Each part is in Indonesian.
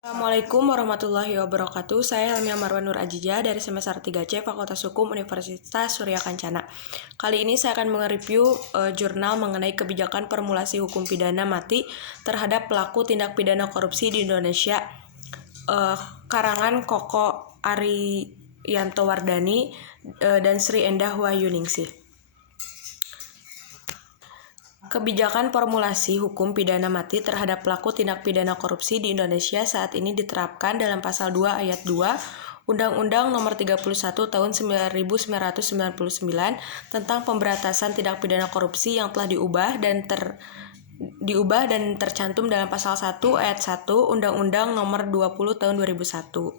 Assalamualaikum warahmatullahi wabarakatuh. Saya Helmia Marwan Nur Ajija dari semester 3C Fakultas Hukum Universitas Surya Kencana. Kali ini saya akan nge-review jurnal mengenai kebijakan formulasi hukum pidana mati terhadap pelaku tindak pidana korupsi di Indonesia. Karangan Koko Ariyanto Wardani dan Sri Endah Wahyuningsih. Kebijakan formulasi hukum pidana mati terhadap pelaku tindak pidana korupsi di Indonesia saat ini diterapkan dalam Pasal 2 Ayat 2 Undang-Undang Nomor 31 Tahun 1999 tentang Pemberantasan Tindak Pidana Korupsi yang telah diubah dan tercantum dalam Pasal 1 Ayat 1 Undang-Undang Nomor 20 Tahun 2001.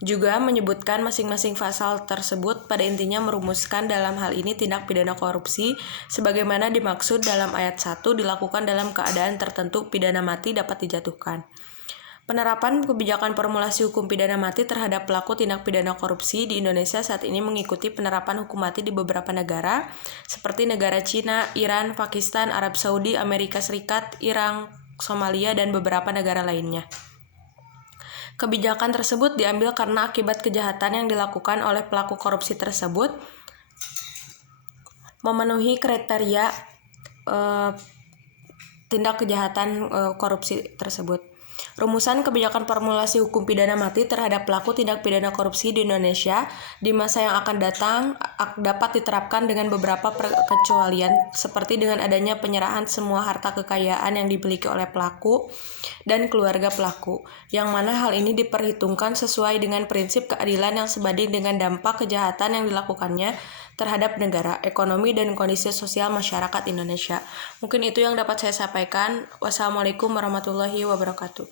Juga menyebutkan masing-masing pasal tersebut pada intinya merumuskan dalam hal ini tindak pidana korupsi sebagaimana dimaksud dalam ayat 1 dilakukan dalam keadaan tertentu pidana mati dapat dijatuhkan. Penerapan kebijakan formulasi hukum pidana mati terhadap pelaku tindak pidana korupsi di Indonesia saat ini mengikuti penerapan hukum mati di beberapa negara seperti negara Cina, Iran, Pakistan, Arab Saudi, Amerika Serikat, Iran, Somalia, dan beberapa negara lainnya. Kebijakan tersebut diambil karena akibat kejahatan yang dilakukan oleh pelaku korupsi tersebut memenuhi kriteria tindak kejahatan korupsi tersebut. Rumusan kebijakan formulasi hukum pidana mati terhadap pelaku tindak pidana korupsi di Indonesia di masa yang akan datang dapat diterapkan dengan beberapa kecualian seperti dengan adanya penyerahan semua harta kekayaan yang dimiliki oleh pelaku dan keluarga pelaku, yang mana hal ini diperhitungkan sesuai dengan prinsip keadilan yang sebanding dengan dampak kejahatan yang dilakukannya terhadap negara, ekonomi, dan kondisi sosial masyarakat Indonesia. Mungkin itu yang dapat saya sampaikan. Wassalamualaikum warahmatullahi wabarakatuh.